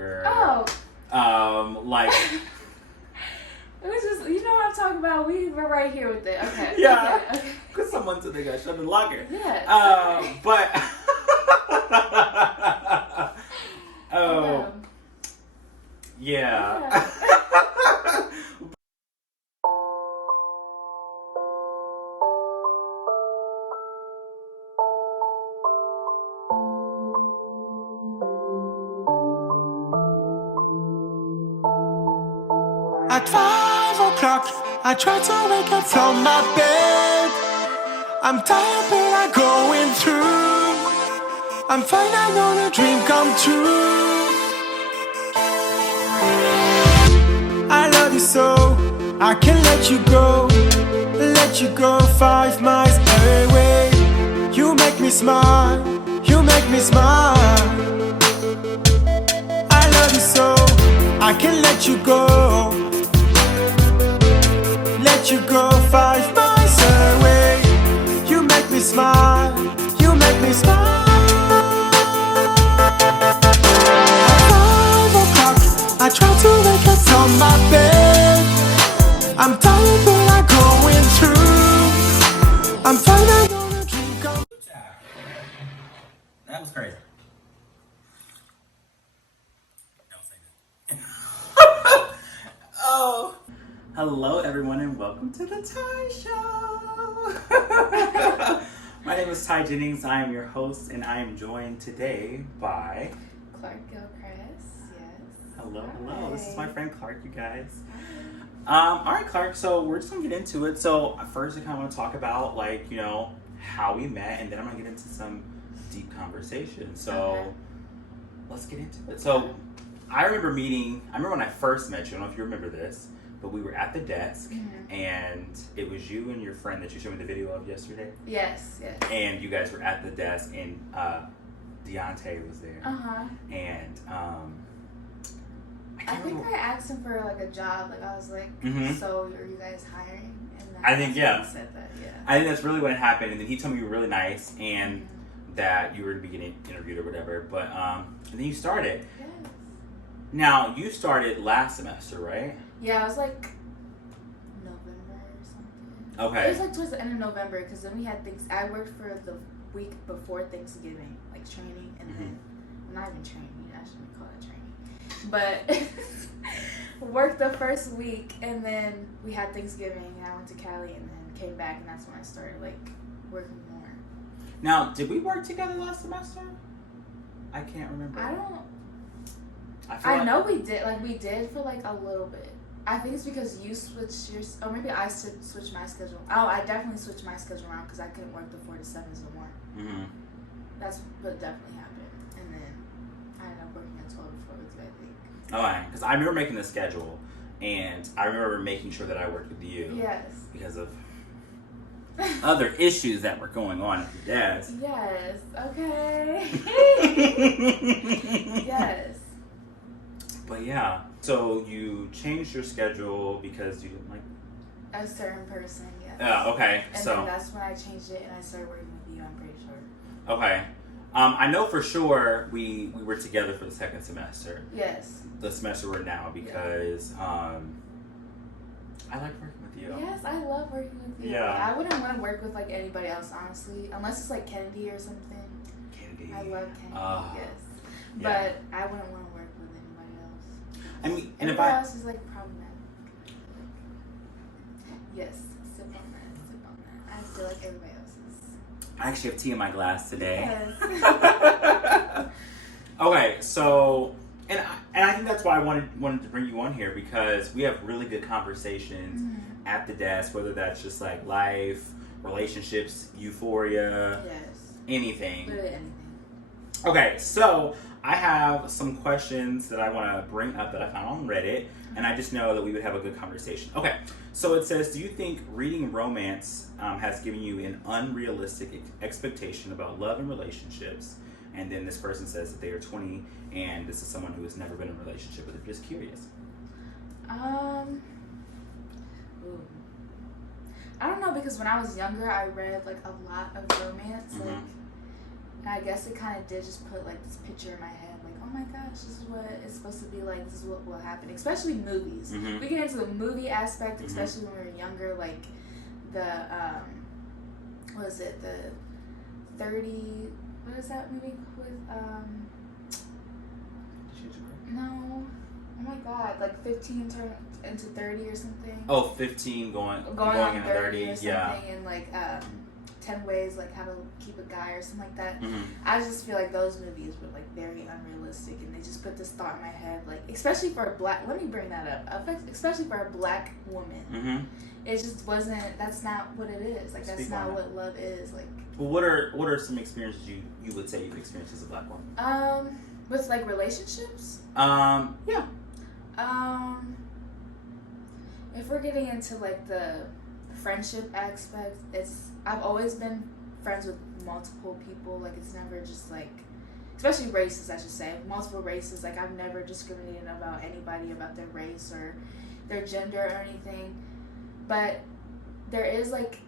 locker. Oh. Like. It was just, you know what I'm talking about? We were right here with it. Okay. Yeah. Okay. Because someone said they got shoved in the locker. Yeah. But. Yeah. At 5 o'clock, I try to wake up from my bed. I'm tired, but I'm going through. I'm fine, I know the dream come true. I love you so, I can't let you go. Let you go 5 miles away. You make me smile, you make me smile. I love you so, I can't let you go. Let you go 5 miles away. You make me smile, you make me smile. At 5 o'clock, I try to wake up from my bed. I'm tired, but I'm going through. I'm fine, I know the dream come. That was crazy. Don't say that. Oh. Hello, everyone, and welcome to the Ty Show. My name is Ty Jennings. I am your host, and I am joined today by Clarke Gilchrist, yes. Hello. Hi. This is my friend Clarke, you guys. All right, Clarke. So we're just gonna get into it. So first, I kind of want to talk about how we met, and then I'm gonna get into some deep conversation. So let's get into it. So I remember when I first met you. I don't know if you remember this. But we were at the desk, and it was you and your friend that you showed me the video of yesterday. Yes. And you guys were at the desk, and Deontay was there. And I think I asked him for like a job. Like I was like, so are you guys hiring? And I think he said that. Yeah. I think that's really what happened. And then he told me you were really nice, and that you were going to be getting interviewed or whatever. But and then you started. Yes. Now you started last semester, right? Yeah, it was like November or something. Okay. It was like towards the end of November because then we had things. I worked for the week before Thanksgiving, like training, and then not even training. I shouldn't call it training, but worked the first week, and then we had Thanksgiving, and I went to Cali, and then came back, and that's when I started like working more. Now, did we work together last semester? I can't remember. I know we did. Like we did for like a little bit. I think it's because you switched your, or maybe I switched my schedule. Oh, I definitely switched my schedule around because I couldn't work the 4 to 7s no more. That's what definitely happened. And then I ended up working at 12 to 4 with you, I think. Oh, because I remember making the schedule, and I remember making sure that I worked with you. Yes. Because of other issues that were going on with your dad. Yes. Okay. Yes. But yeah, so you changed your schedule because you didn't like a certain person, yes. Okay. And then that's when I changed it and I started working with you, I'm pretty sure. Okay. I know for sure we were together for the second semester. Yes. The semester we're now because I like working with you. Yes, I love working with you. Yeah. I wouldn't want to work with like anybody else, honestly, unless it's like Kennedy or something. Kennedy. I love Kennedy. Yes. Yeah. But I wouldn't want to work with anybody else. I mean, and everybody else is like problematic. Yes, sip on that. I feel like everybody else is. I actually have tea in my glass today. Yes. Okay, so and I think that's why I wanted to bring you on here because we have really good conversations at the desk, whether that's just like life, relationships, euphoria, anything. Literally anything. Okay, so I have some questions that I want to bring up that I found on Reddit, and I just know that we would have a good conversation. Okay, so it says, do you think reading romance has given you an unrealistic expectation about love and relationships? And then this person says that they are 20, and this is someone who has never been in a relationship, but they're just curious. Ooh. I don't know, because when I was younger, I read like a lot of romance, like, and I guess it kind of did just put like this picture in my head, like, oh my gosh, this is what it's supposed to be like. This is what will happen, especially movies. Mm-hmm. We get into the movie aspect, especially when we were younger, like the what is it, the 30, what is that movie with no, oh my god, like 15 turned into 30 or something. Oh, 15 going into 30 or something, yeah. And like 10 ways like how to keep a guy or something like that. Mm-hmm. I just feel like those movies were like very unrealistic, and they just put this thought in my head, like especially for a black. Let me bring that up. Especially for a black woman, Mm-hmm. it just wasn't. That's not what it is. Like that's not what love is. Like. Well, what are some experiences you would say you've experienced as a black woman? With like relationships. Yeah. If we're getting into like the friendship aspect, I've always been friends with multiple people. Like it's never just like, especially races, I should say, multiple races. Like I've never discriminated about anybody about their race or their gender or anything. But there is like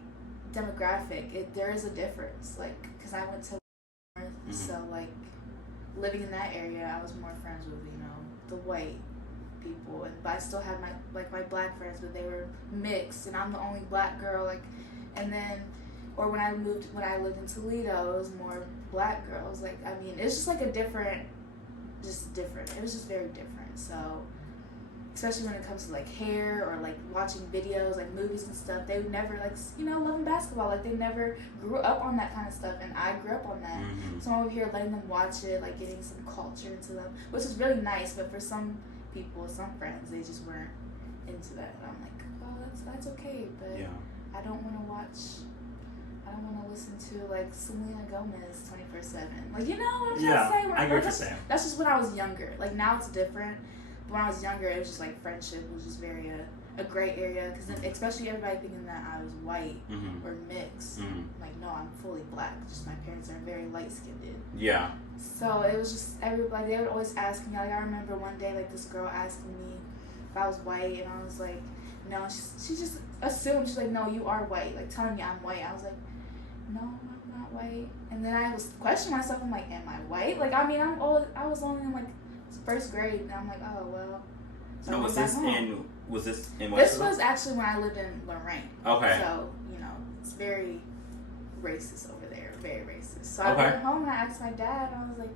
demographic. There is a difference. Like because I went to North, so like living in that area, I was more friends with the white people, but I still had my black friends, but they were mixed, and I'm the only black girl. Like, and then, or when I lived in Toledo, it was more black girls. Like, I mean, it's just like different. It was just very different. So, especially when it comes to like hair or like watching videos, like movies and stuff, they would never like loving basketball. Like they never grew up on that kind of stuff, and I grew up on that. Mm-hmm. So I'm over here letting them watch it, like getting some culture into them, which is really nice. But for some people, some friends, they just weren't into that. And I'm like, well, that's okay, but Yeah. I don't want to watch. I don't want to listen to like Selena Gomez 24/7. Like what I'm trying to say? I get what you're saying. That's just when I was younger. Like now it's different. But when I was younger, it was just like friendship was just very a gray area, because especially everybody thinking that I was white Mm-hmm. or mixed. Mm-hmm. Like no, I'm fully black. Just my parents are very light skinned. Yeah. So it was just everybody. They would always ask me. Like I remember one day, like this girl asking me if I was white, and I was like, no. She just assumed. She's like, no, you are white. Like telling me I'm white. I was like, no, I'm not white. And then I was questioning myself. I'm like, am I white? Like I mean, I was only in like first grade, and I'm like, oh well. So No, was this in West? This was actually when I lived in Lorraine. Okay. So it's very racist over there, very racist. So I went home and I asked my dad. I was like,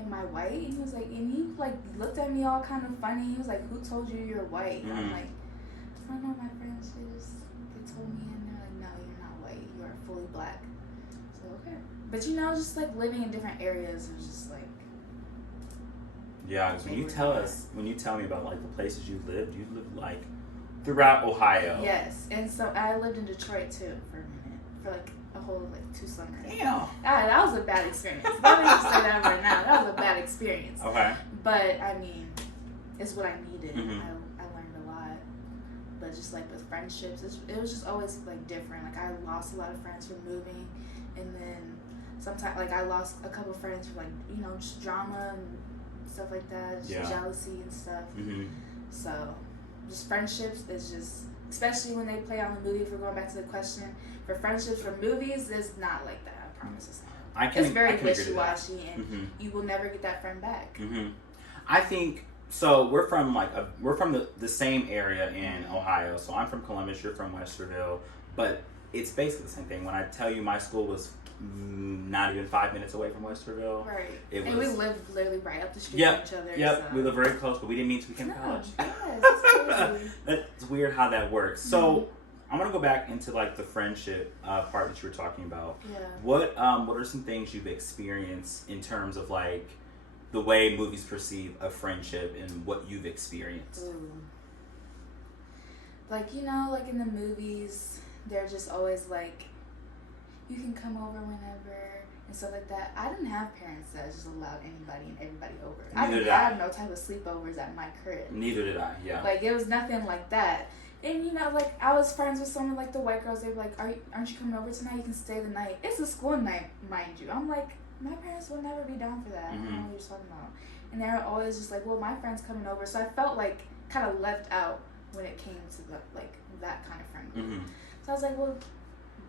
am I white? And he was like, and he like looked at me all kind of funny. He was like, who told you you're white? And I'm like, I don't know, my friends. They told me, and they're like, no, you're not white. You are fully black. So okay. But just like living in different areas is just like. Yeah, because when you tell me about like the places you lived like throughout Ohio. Yes, and so I lived in Detroit too for a minute, for like a whole like 2 summers. Damn. That was a bad experience. Let me just say that right now. That was a bad experience. Okay. But I mean, it's what I needed. Mm-hmm. I learned a lot. But just like with friendships, it was just always like different. Like I lost a lot of friends from moving, and then sometimes like I lost a couple friends for like just drama and stuff like that, just jealousy and stuff. Mm-hmm. So, just friendships is just, especially when they play on the movie. If we're going back to the question, for friendships for movies, it's not like that. I promise it's not. It's very wishy-washy, and you will never get that friend back. Mm-hmm. I think so. We're from the same area in Ohio. So I'm from Columbus. You're from Westerville, but it's basically the same thing. When I tell you my school was not even 5 minutes away from Westerville. Right. And we lived literally right up the street from each other. Yep. So. We live very close, but we didn't meet until we came to college. Yes, it's crazy. That's weird how that works. So I'm gonna go back into like the friendship part that you were talking about. Yeah. What are some things you've experienced in terms of like the way movies perceive a friendship and what you've experienced? Ooh. Like like in the movies, they're just always like, you can come over whenever and stuff like that. I didn't have parents that just allowed anybody and everybody over. I didn't have no type of sleepovers at my crib. Neither did I. Yeah. Like it was nothing like that. And like I was friends with some of like the white girls. They were like, aren't you coming over tonight? You can stay the night. It's a school night, mind you. I'm like, my parents would never be down for that. I don't know what you're talking about. And they were always just like, well, my friend's coming over. So I felt like kind of left out when it came to that kind of friend group. So I was like, well,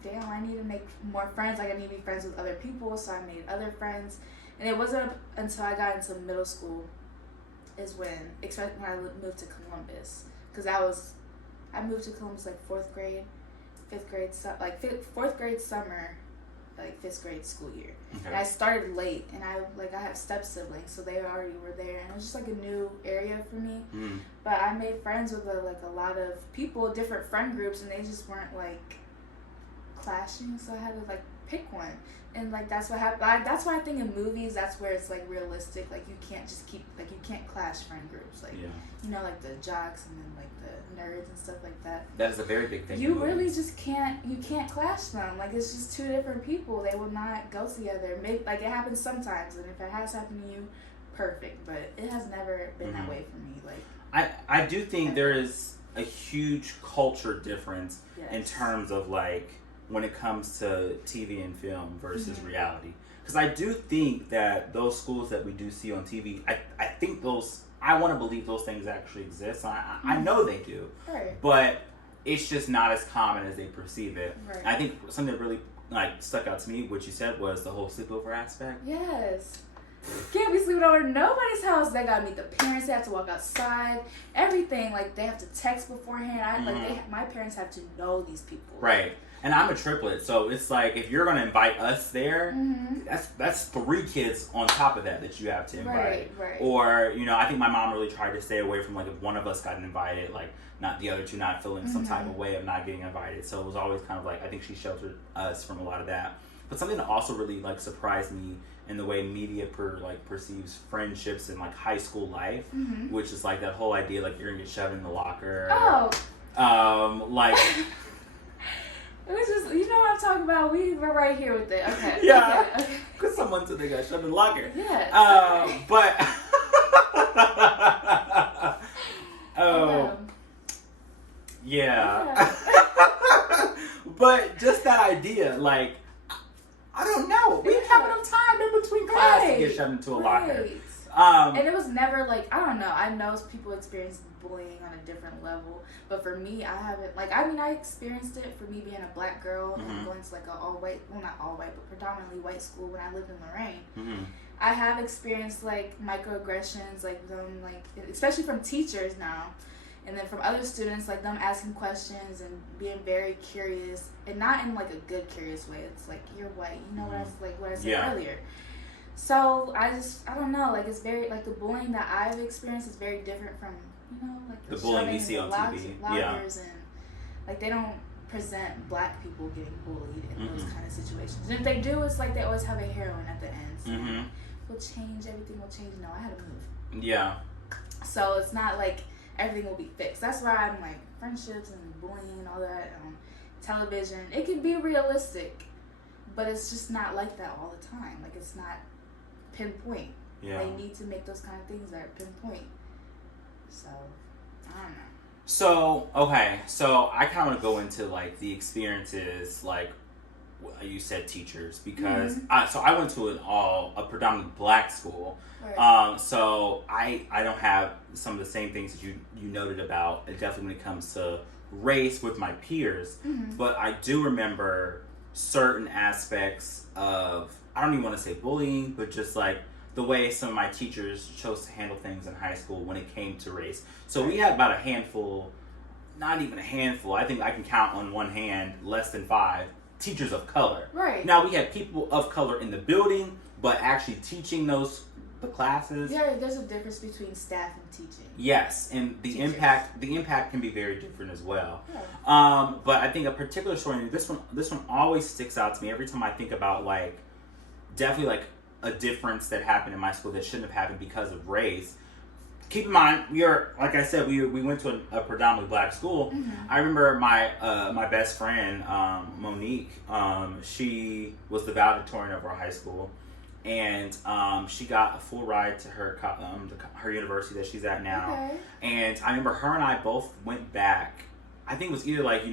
damn, I need to make more friends. Like I need to be friends with other people. So I made other friends. And it wasn't until I got into middle school is especially when I moved to Columbus, because I moved to Columbus like 4th grade, 5th grade, fourth grade summer, like 5th grade school year. Okay. And I started late, and I have step siblings, so they already were there, and it was just like a new area for me. Mm. But I made friends with a lot of people, different friend groups, and they just weren't like clashing, so I had to like pick one. And like that's what happened. That's why I think in movies, that's where it's like realistic. Like you can't just you can't clash friend groups. Like like the jocks and then like the nerds and stuff like that. That is a very big thing. You really just can't. You can't clash them. Like it's just two different people. They will not go together. Maybe like it happens sometimes, and if it has happened to you, perfect. But it has never been that way for me. Like I do think there is a huge culture difference in terms of like when it comes to TV and film versus reality. Because I do think that those schools that we do see on TV, I think I want to believe those things actually exist. I know they do. Right. But it's just not as common as they perceive it. Right. I think something that really like stuck out to me, what you said, was the whole sleepover aspect. Yes. Can't be sleeping over nobody's house. They gotta meet the parents. They have to walk outside. Everything. Like they have to text beforehand. My parents have to know these people. Right. And I'm a triplet, so it's like if you're gonna invite us there, that's 3 kids on top of that you have to invite. Right. Or I think my mom really tried to stay away from like if one of us got invited, like not the other 2 not feeling some type of way of not getting invited. So it was always kind of like I think she sheltered us from a lot of that. But something that also really like surprised me in the way media perceives friendships in like high school life, which is like that whole idea like you're gonna get shoved in the locker. Like. It was just, what I'm talking about? We're right here with it. Okay. Yeah. Okay. Because someone said they got shoved in the locker. Yeah. But. Yeah. But just that idea, like, I don't know. We didn't have enough time in between class to get shoved into a locker. And it was never like, I don't know. I know people experience bullying on a different level, but for me, I haven't. Like, I mean, I experienced it for me being a black girl and going to like a all white, well, not all white, but predominantly white school when I lived in Lorraine. I have experienced like microaggressions, like them, like especially from teachers now, and then from other students, like them asking questions and being very curious, and not in like a good curious way. It's like, you're white, what I said earlier. So I don't know, like it's very, like the bullying that I've experienced is very different from, like the bullying we see on TV. And like they don't present black people getting bullied in those kind of situations. And if they do, it's like they always have a heroine at the end. So will change, everything will change. No, I had to move. Yeah. So it's not like everything will be fixed. That's why I'm like friendships and bullying and all that. Television, it can be realistic, but it's just not like that all the time. Like it's not pinpoint. Yeah. They need to make those kind of things that are pinpoint. So I don't know. So I kind of want to go into like the experiences, like you said, teachers, because I went to a predominantly black school. Right. So I don't have some of the same things that you noted about, definitely when it comes to race with my peers, but I do remember certain aspects of, I don't even want to say bullying, but just like the way some of my teachers chose to handle things in high school when it came to race. So we had about a handful, not even a handful, I think I can count on one hand, less than 5 teachers of color. Right. Now we had people of color in the building, but actually teaching the classes. Yeah, there's a difference between staff and teaching. Yes, and the Teachers. impact can be very different as well. Yeah. But I think a particular story, and this one always sticks out to me every time I think about like definitely like a difference that happened in my school that shouldn't have happened because of race. Keep in mind, like I said, we went to a predominantly black school. I remember my best friend, Monique, she was the valedictorian of our high school, and she got a full ride to her university that she's at now. Okay. And I remember her and I both went back. I think it was either like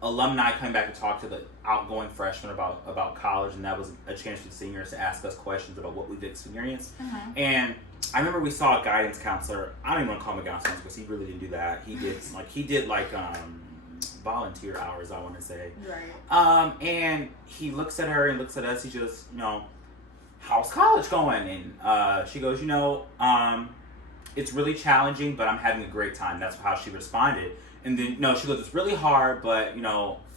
alumni coming back to talk to the outgoing freshmen about college, and that was a chance for the seniors to ask us questions about what we've experienced. And I remember we saw a guidance counselor. I don't even want to call him a guidance counselor because he really didn't do that. He did volunteer hours, I want to say. Right. And he looks at her and looks at us. He just, how's college going? And she goes, it's really challenging, but I'm having a great time. That's how she responded. And then, no, she goes, it's really hard, but,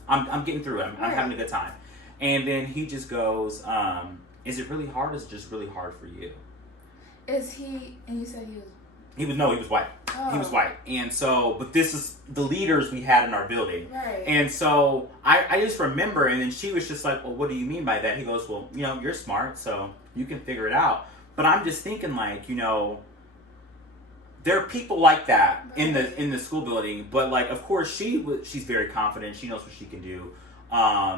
I'm getting through it. I'm having a good time. And then he just goes, is it really hard or is it just really hard for you? Is he, and you said he was... He was white. Oh. He was white. And so, but this is the leaders we had in our building. Right. And so I just remember, and then she was just like, well, what do you mean by that? He goes, well, you're smart, so you can figure it out. But I'm just thinking like, there are people like that in the school building, but like, of course, she's very confident. She knows what she can do.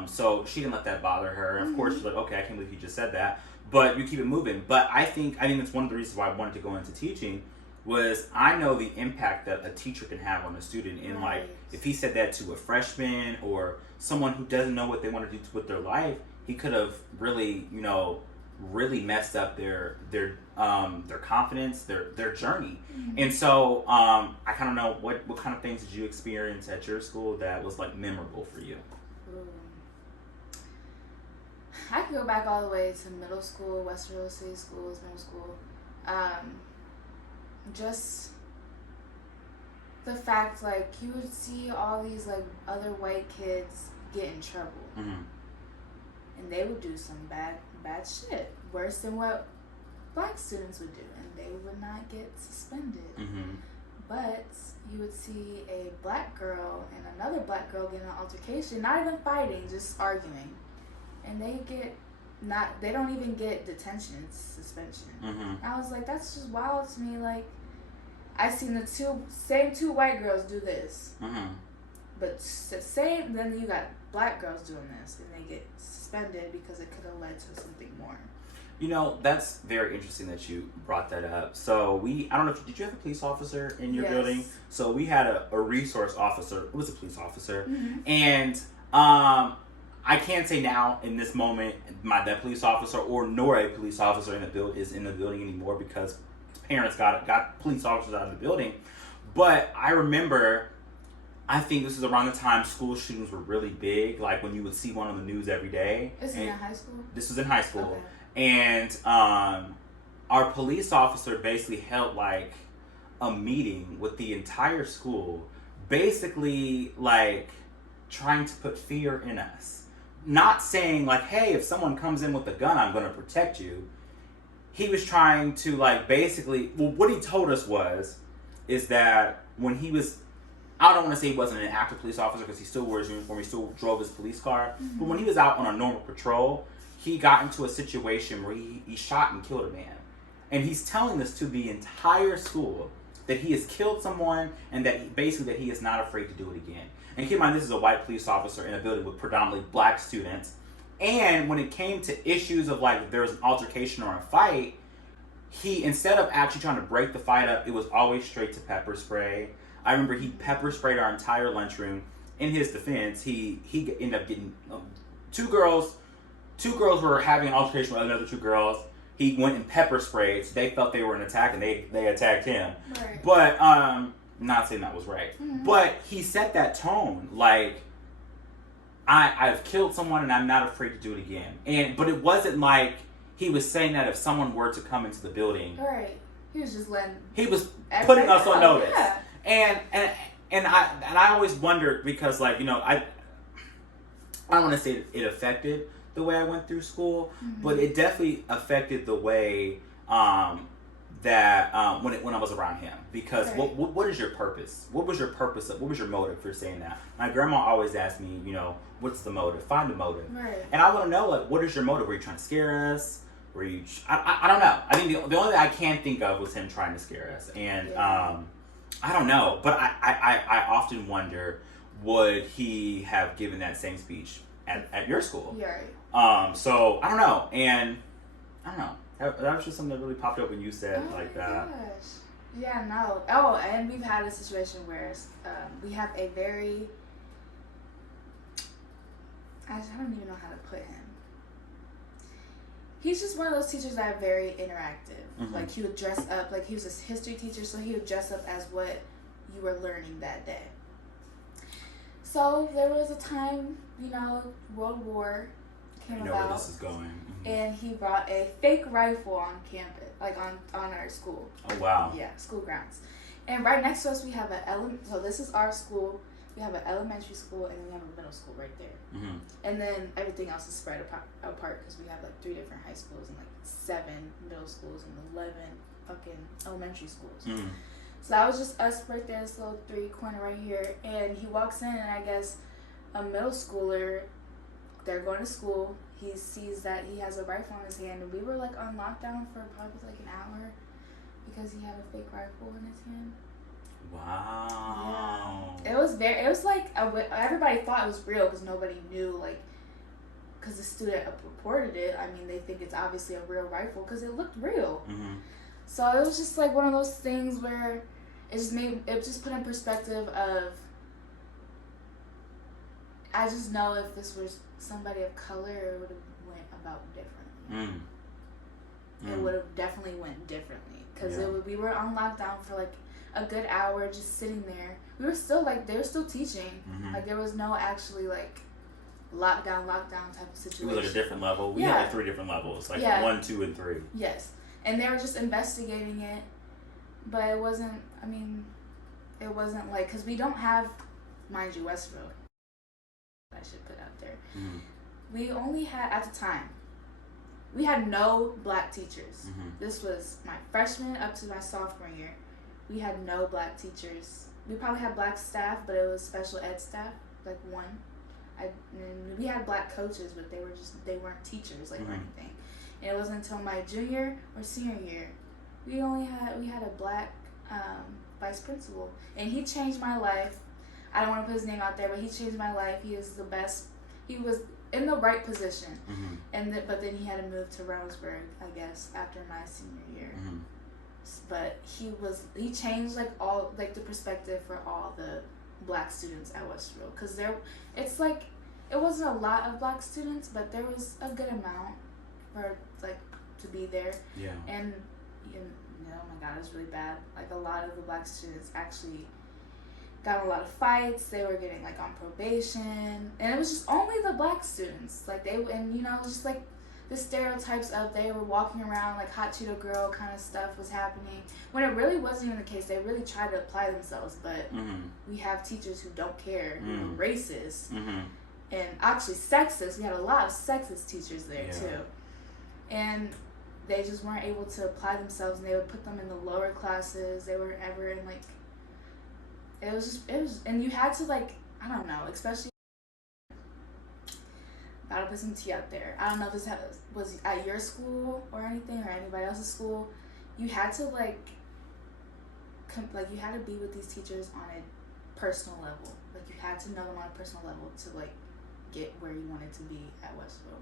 So she didn't let that bother her. Of course, she's like, okay, I can't believe you just said that. But you keep it moving. But I think that's one of the reasons why I wanted to go into teaching was I know the impact that a teacher can have on a student. And like, if he said that to a freshman or someone who doesn't know what they want to do with their life, he could have really, really messed up their confidence, their journey. Mm-hmm. And so I kind of know what kind of things did you experience at your school that was like memorable for you? I could go back all the way to middle school, Westerville City Schools, middle school. Just the fact, like, you would see all these, like, other white kids get in trouble. Mm-hmm. And they would do some bad shit, worse than what black students would do, and they would not get suspended. Mm-hmm. But you would see a black girl and another black girl get in an altercation, not even fighting, just arguing. And they don't even get detention, it's suspension. Mm-hmm. I was like, that's just wild to me. Like, I seen the same two white girls do this. Mm-hmm. But then you got black girls doing this, and they get suspended because it could have led to something more. That's very interesting that you brought that up. So I don't know did you have a police officer in your building? So we had a resource officer. It was a police officer. Mm-hmm. And I can't say now in this moment that police officer nor a police officer is in the building anymore because parents got police officers out of the building. But I remember, I think this is around the time school shootings were really big, like when you would see one on the news every day. Is it in high school? This was in high school. Okay. And our police officer basically held like a meeting with the entire school, basically like trying to put fear in us. Not saying like, hey, if someone comes in with a gun, I'm going to protect you. He was trying to like basically, what he told us is that when he was, I don't want to say he wasn't an active police officer because he still wore his uniform, he still drove his police car. Mm-hmm. But when he was out on a normal patrol, he got into a situation where he shot and killed a man. And he's telling this to the entire school that he has killed someone and that he is not afraid to do it again. And keep in mind, this is a white police officer in a building with predominantly black students. And when it came to issues of like, if there was an altercation or a fight, he, instead of actually trying to break the fight up, it was always straight to pepper spray. I remember he pepper sprayed our entire lunchroom. In his defense, he ended up getting two girls were having an altercation with another two girls. He went and pepper sprayed, so they felt they were an attack and they attacked him. Right. But not saying that was right. Mm-hmm. But he set that tone like, I've killed someone and I'm not afraid to do it again. But it wasn't like he was saying that if someone were to come into the building. Right. He was just he was putting us on notice. Yeah. And I always wondered because like, I don't want to say it affected the way I went through school, mm-hmm. but it definitely affected the way that when I was around him. Because right. what is your purpose? What was your purpose? What was your motive for saying that? My grandma always asked me, what's the motive? Find the motive. Right. And I want to know, like, what is your motive? Were you trying to scare us? Were you? I don't know. I think the only thing I can think of was him trying to scare us. And I don't know. But I often wonder, would he have given that same speech at your school? Yeah. Right. So I don't know. And I don't know. That was just something that really popped up when you said like that. Gosh. Yeah, no. Oh, and we've had a situation where we have a very... I don't even know how to put him. He's just one of those teachers that are very interactive. Mm-hmm. Like, he would dress up, like, he was a history teacher, so he would dress up as what you were learning that day. So, there was a time, World War came I know about. where this is going. Mm-hmm. And he brought a fake rifle on campus, like on our school. Oh wow. Yeah, school grounds. And right next to us we have so this is our school. We have an elementary school and then we have a middle school right there. Mm-hmm. And then everything else is spread apart because we have like 3 different high schools and like 7 middle schools and 11 fucking elementary schools. Mm-hmm. So that was just us right there, this little 3 corner right here. And he walks in and I guess a middle schooler, they're going to school. He sees that he has a rifle in his hand, and we were like on lockdown for probably like an hour because he had a fake rifle in his hand. Wow. Yeah. It was like everybody thought it was real because nobody knew, like, because the student reported it. I mean, they think it's obviously a real rifle because it looked real. Mm-hmm. So it was just like one of those things where it just put in perspective of, I just know if this was somebody of color, it would have went about differently. It would have definitely went differently because we were on lockdown for like a good hour, just sitting there. We were still like, they were still teaching. Mm-hmm. Like there was no actually like lockdown type of situation. It was like a different level. We had like 3 different levels, like 1, 2, and 3. Yes, and they were just investigating it, but it wasn't. I mean, it wasn't like, because we don't have, mind you, Westville. I should put out there. Mm-hmm. We only had, at the time, we had no black teachers. Mm-hmm. This was my freshman up to my sophomore year. We had no black teachers. We probably had black staff, but it was special ed staff, like 1. And we had black coaches, but they weren't teachers, like, or anything. And it wasn't until my junior or senior year we had a black vice principal, and he changed my life. I don't want to put his name out there, but he changed my life. He is the best. He was in the right position, but then he had to move to Roundsburg, I guess, after my senior year. Mm-hmm. But he changed like all, like, the perspective for all the black students at Westville, because it's like, it wasn't a lot of black students, but there was a good amount for like to be there. Yeah. And oh my god, it was really bad. Like a lot of the black students actually got in a lot of fights. They were getting like on probation, and it was just only the black students. Like it was just like the stereotypes of they were walking around like hot Cheeto girl kind of stuff was happening, when it really wasn't even the case. They really tried to apply themselves, but we have teachers who don't care, who are racist, and actually sexist. We had a lot of sexist teachers there too, and they just weren't able to apply themselves, and they would put them in the lower classes. They weren't ever in like, it was, and you had to, like, I don't know, especially, gotta put some tea out there. I don't know if this was at your school or anything, or anybody else's school. You had to you had to be with these teachers on a personal level. Like you had to know them on a personal level to like get where you wanted to be at Westville,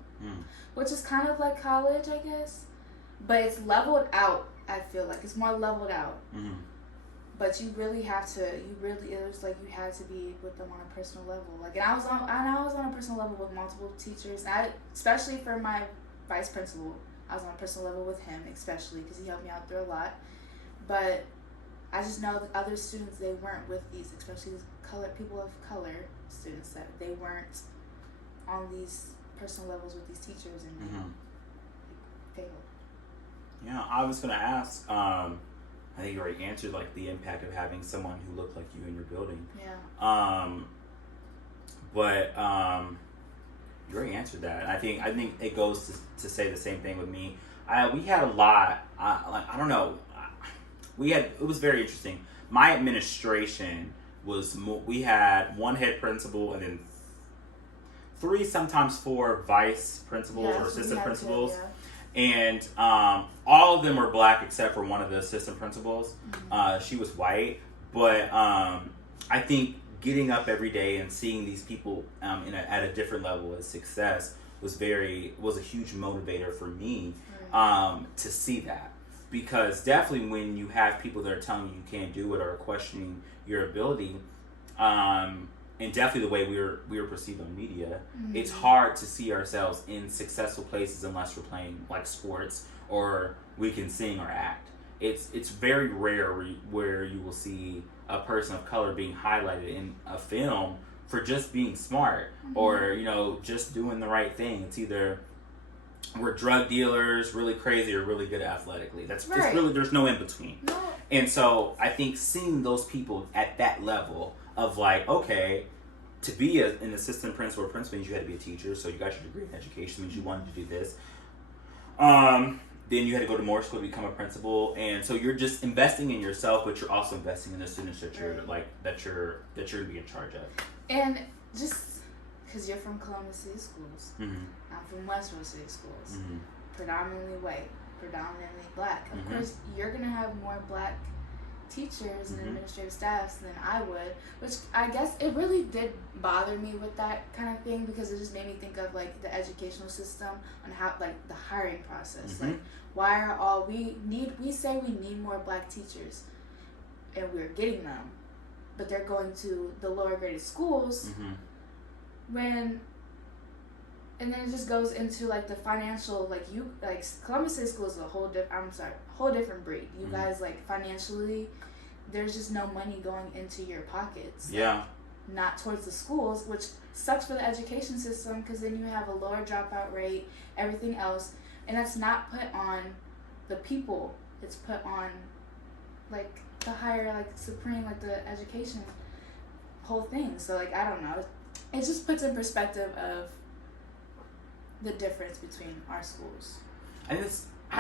which is kind of like college, I guess, but it's leveled out. I feel like it's more leveled out. But you really have to. It was like you had to be with them on a personal level. Like, and I was on a personal level with multiple teachers. Especially for my vice principal, I was on a personal level with him, especially because he helped me out through a lot. But I just know that other students, they weren't with these, especially people of color students, that they weren't on these personal levels with these teachers, and they failed. Yeah, I was gonna ask. I think you already answered like the impact of having someone who looked like you in your building. Yeah. But you already answered that. I think it goes to say the same thing with me. We had a lot. I don't know. It was very interesting. My administration we had 1 head principal and then 3, sometimes 4 vice principals or assistant principals. And all of them were black except for one of the assistant principals. She was white. But I think getting up every day and seeing these people at a different level of success was a huge motivator for me to see that. Because definitely when you have people that are telling you can't do it or questioning your ability, and definitely the way we were perceived on media, it's hard to see ourselves in successful places unless we're playing like sports or we can sing or act. It's very rare where you will see a person of color being highlighted in a film for just being smart or, you know, just doing the right thing. It's either we're drug dealers, really crazy, or really good athletically. That's just really, there's no in between. No. And so I think seeing those people at that level of like, okay, to be an assistant principal or principal means you had to be a teacher, so you got your degree in education, means you wanted to do this. Then you had to go to more school to become a principal, and so you're just investing in yourself, but you're also investing in the students that you're like that you're gonna be in charge of. And just because you're from Columbus City Schools, Mm-hmm. I'm from Westwood City Schools, Mm-hmm. predominantly white, predominantly black. Of course, you're gonna have more black teachers and administrative staffs than I would, which I guess it really did bother me with that kind of thing, because it just made me think of like the educational system and how like the hiring process. Like, why are we say we need more black teachers, and we're getting them, but they're going to the lower graded schools when. And then it just goes into like the financial, like Columbus City School is a whole different breed. You guys, like, financially, there's just no money going into your pockets. Yeah. Not towards the schools, which sucks for the education system, because then you have a lower dropout rate, everything else, and that's not put on the people. It's put on like the higher, like supreme, like the education whole thing. So like I don't know. It just puts in perspective of the difference between our schools. I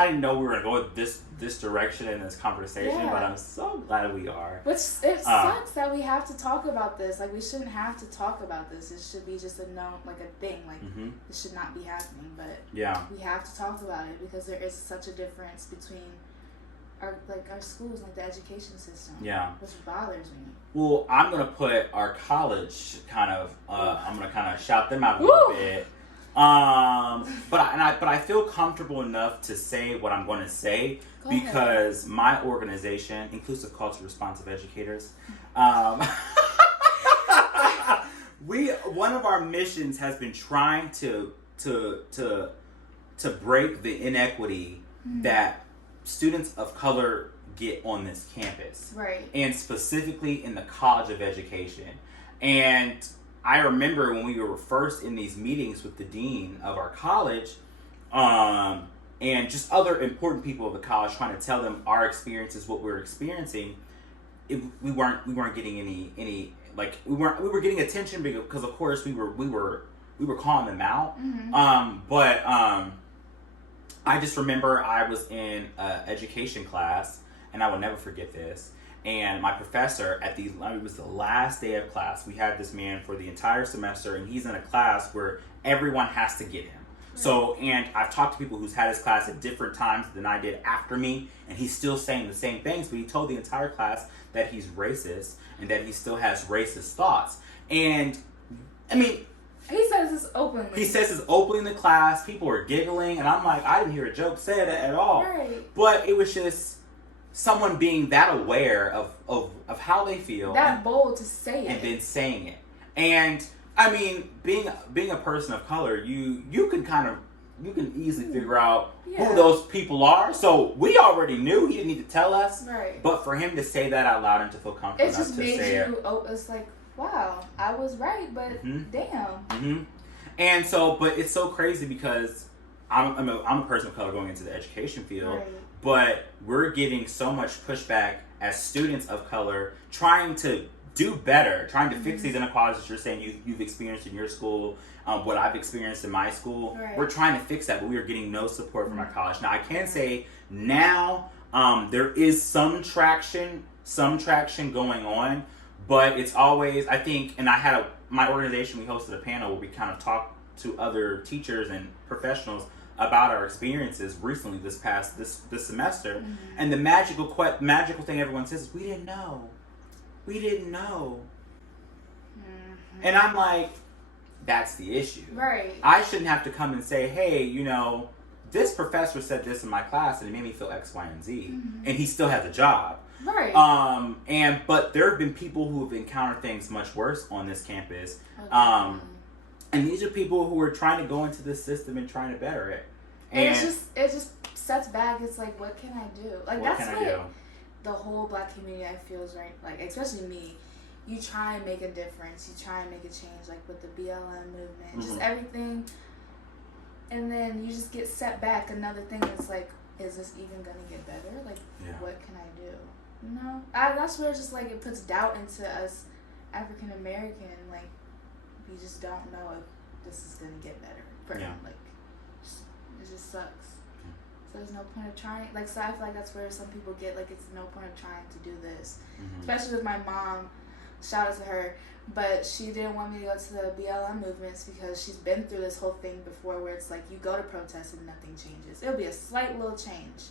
didn't know we were gonna go this direction in this conversation, but I'm so glad we are. Which it sucks that we have to talk about this. Like, we shouldn't have to talk about this. It should be just a known, like a thing. Like it should not be happening. But we have to talk about it because there is such a difference between our schools, like the education system. Yeah, which bothers me. Well, I'm gonna put our college I'm gonna shout them out a little bit. But I feel comfortable enough to say what I'm going to say because my organization, Inclusive Culture Responsive Educators, one of our missions has been trying to break the inequity that students of color get on this campus, right? And specifically in the College of Education. And I remember when we were first in these meetings with the dean of our college, and just other important people of the college, trying to tell them our experiences, what we were experiencing. We weren't getting any like we were getting attention because of course we were calling them out. But I just remember I was in an education class, and I will never forget this. And my professor it was the last day of class. We had this man for the entire semester, and he's in a class where everyone has to get him. So, and I've talked to people who's had his class at different times than I did after me, and he's still saying the same things, but he told the entire class that he's racist and that he still has racist thoughts. And, I mean, he says this openly. He says this openly in the class. People are giggling, and I'm like, I didn't hear a joke said at all. Right. But it was just someone being that aware of how they feel, that bold to say it, and then saying it. And I mean, being a person of color, you can easily figure out who those people are. So we already knew. He didn't need to tell us. Right. But for him to say that out loud and to feel comfortable enough to say it, it's like, wow, I was right, but damn. And so, but it's so crazy because I'm a person of color going into the education field. Right. But we're getting so much pushback as students of color trying to do better, trying to fix these inequalities that you're saying you've experienced in your school, what I've experienced in my school. Right. We're trying to fix that, but we are getting no support from our college. Now, I can say now there is some traction going on, but it's always, I think, and my organization, we hosted a panel where we kind of talked to other teachers and professionals about our experiences recently this semester, and the magical thing everyone says is we didn't know, and I'm like, that's the issue, right? I shouldn't have to come and say, hey, this professor said this in my class and it made me feel X, Y, and Z, and he still has a job, right? But there have been people who have encountered things much worse on this campus. And these are people who are trying to go into the system and trying to better it. And it just sets back. It's like, what can I do? Like, that's what the whole black community, I feel, is right. Like, especially me, you try and make a difference. You try and make a change, like with the BLM movement, just Mm-hmm. everything. And then you just get set back. Another thing is like, is this even gonna get better? Like, Yeah. what can I do? You know, that's where it's just like it puts doubt into us African American. Like, we just don't know if this is gonna get better. Yeah. Like, it just sucks. So there's no point of trying. Like, so I feel like that's where some people get like, it's no point of trying to do this. Mm-hmm. Especially with my mom. Shout out to her. But she didn't want me to go to the BLM movements because she's been through this whole thing before where it's like you go to protest and nothing changes. It'll be a slight little change,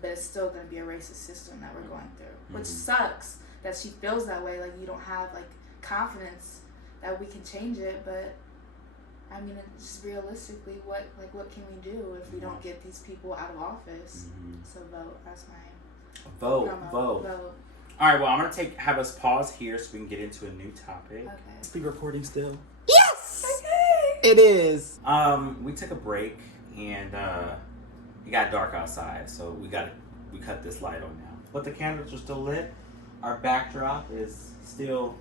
but it's still going to be a racist system that we're going through, which sucks that she feels that way. Like, you don't have like confidence that we can change it. But I mean, just realistically, what can we do if we don't get these people out of office? So vote. That's my vote. All right, well, I'm going to have us pause here so we can get into a new topic. Okay. Is the recording still? Yes! Okay. It is. We took a break and it got dark outside, so we cut this light on now. But the candles are still lit. Our backdrop is still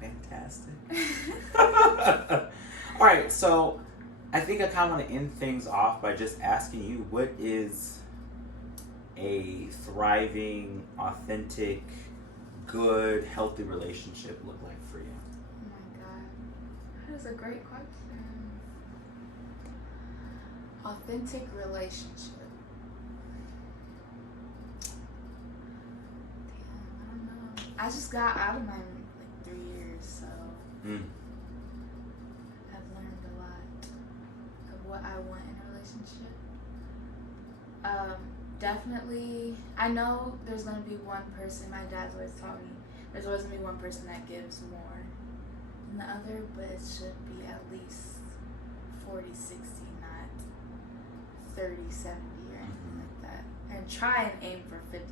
fantastic. All right, so I think I kind of want to end things off by just asking you, what is a thriving, authentic, good, healthy relationship look like for you? Oh my God. That is a great question. Authentic relationship. Damn, I don't know. I just got out of mine like 3 years, so I've learned a lot of what I want in a relationship. Definitely, I know there's going to be one person, my dad's always taught me, there's always going to be one person that gives more than the other, but it should be at least 40-60, not 30-70 or anything like that. And try and aim for 50-50,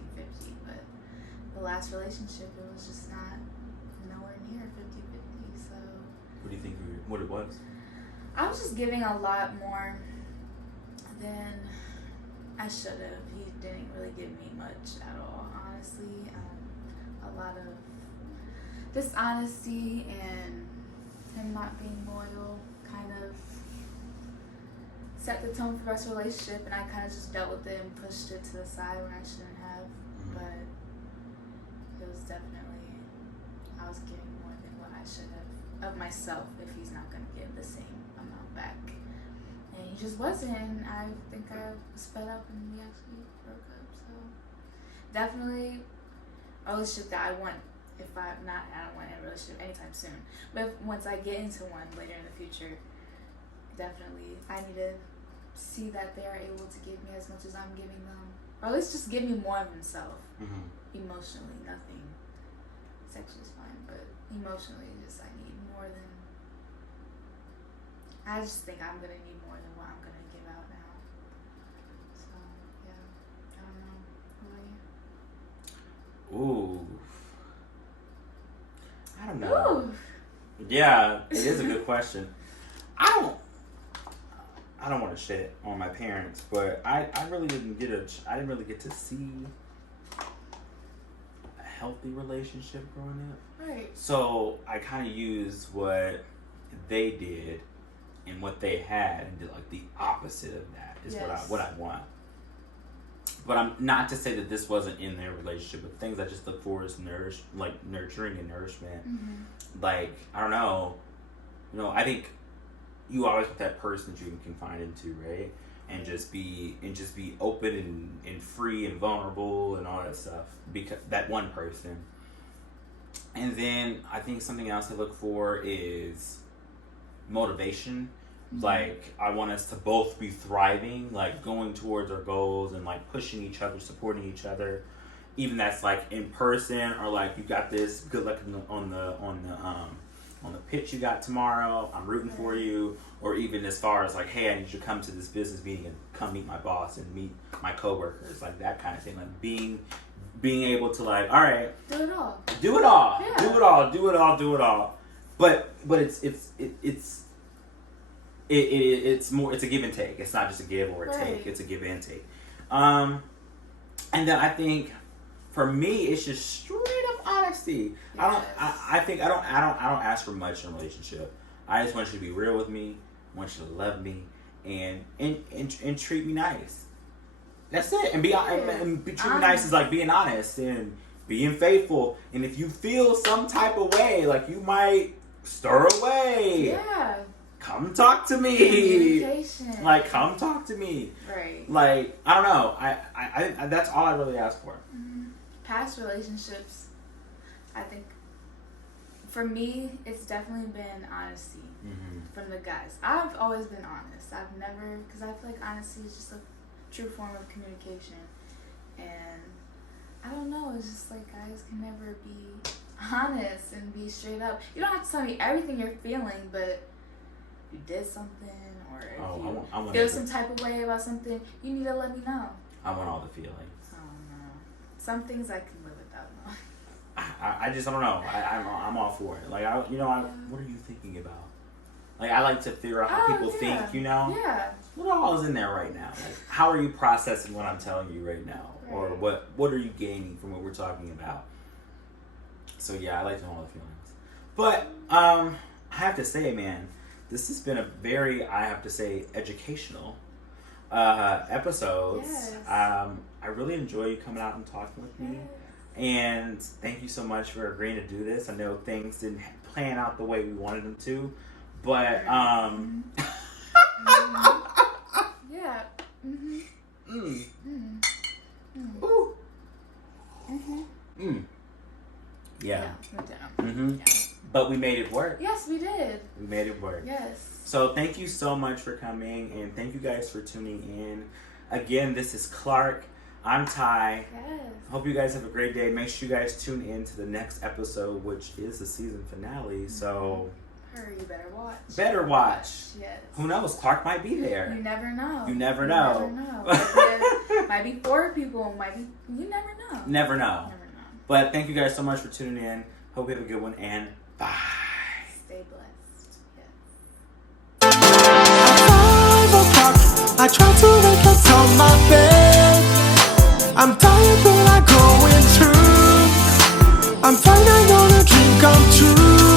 but the last relationship, it was just nowhere near 50-50, so. What do you think what it was? I was just giving a lot more than I should have. He didn't really give me much at all, honestly. A lot of dishonesty and him not being loyal kind of set the tone for our relationship, and I kind of just dealt with it and pushed it to the side when I shouldn't have. But it was definitely, I was getting more than what I should have of myself if he's not going to give the same amount back. And he just wasn't. I think I sped up and we actually broke up. So definitely a relationship that I want. I don't want a relationship anytime soon. But once I get into one later in the future, definitely I need to see that they are able to give me as much as I'm giving them, or at least just give me more of themselves. Emotionally, nothing sexually is fine, but emotionally, just I need more than. I just think I'm gonna need more than what I'm gonna give out now. So yeah, I don't know. What about you? Ooh. I don't know. Ooh. Yeah, it is a good question. I don't want to shit on my parents, but I really didn't get to see a healthy relationship growing up. Right. So I kind of used what they did and what they had and did like the opposite of that is what I want. But I'm not to say that this wasn't in their relationship, but things I just look for is nurturing and nourishment. Like, I don't know, I think you always want that person that you can confide into, right? And just be open and free and vulnerable and all that stuff, because that one person. And then I think something else I look for is motivation. Like, I want us to both be thriving, like going towards our goals and like pushing each other, supporting each other. Even that's like in person, or like you got this, good luck on the pitch you got tomorrow, I'm rooting for you. Or even as far as like, hey, I need you to come to this business meeting and come meet my boss and meet my coworkers, like that kind of thing. Like being able to like, all right, do it all. Yeah. do it all. But it's more, it's a give and take. It's not just a give or a take. It's a give and take. And then I think for me, it's just straight up honesty. Yes. I think I don't ask for much in a relationship. I just want you to be real with me. I want you to love me and treat me nice. That's it. And treat me nice is like being honest and being faithful. And if you feel some type of way, like you might stir away. Yeah. Come talk to me. Communication. Like, come talk to me. Right. Like, I don't know. I that's all I really ask for. Mm-hmm. Past relationships, I think, for me, it's definitely been honesty from the guys. I've always been honest. I've never, because I feel like honesty is just a true form of communication. And I don't know, it's just like guys can never be honest and be straight up. You don't have to tell me everything you're feeling, but you did something or if I want feel some type of way about something, you need to let me know. I want all the feelings. I don't know. Some things I can live without knowing. I just don't know. I'm all for it. Like what are you thinking about? Like I like to figure out how people think. You know. Yeah. What all is in there right now? Like how are you processing what I'm telling you right now, or what are you gaining from what we're talking about? So yeah, I like to know all the feelings. But I have to say, man, this has been a very, I have to say, educational episodes. Yes. I really enjoy you coming out and talking with me. Yes. And thank you so much for agreeing to do this. I know things didn't plan out the way we wanted them to, but yeah. Ooh. Yeah. But we made it work. Yes, we did. We made it work. Yes. So thank you so much for coming, and thank you guys for tuning in. Again, this is Clarke. I'm Ty. Yes. Hope you guys have a great day. Make sure you guys tune in to the next episode, which is the season finale. So hurry, you better watch. Better watch. Yes. Who knows? Clarke might be there. You never know. You never know. Might be 4 people. Might be. You never know. Never know. Never know. But thank you guys so much for tuning in. Hope you have a good one, and bye. Stay blessed. Yes. At 5 o'clock, I try to wake up on my bed. I'm tired, but I'm going through. I'm fine, I know the dream come true.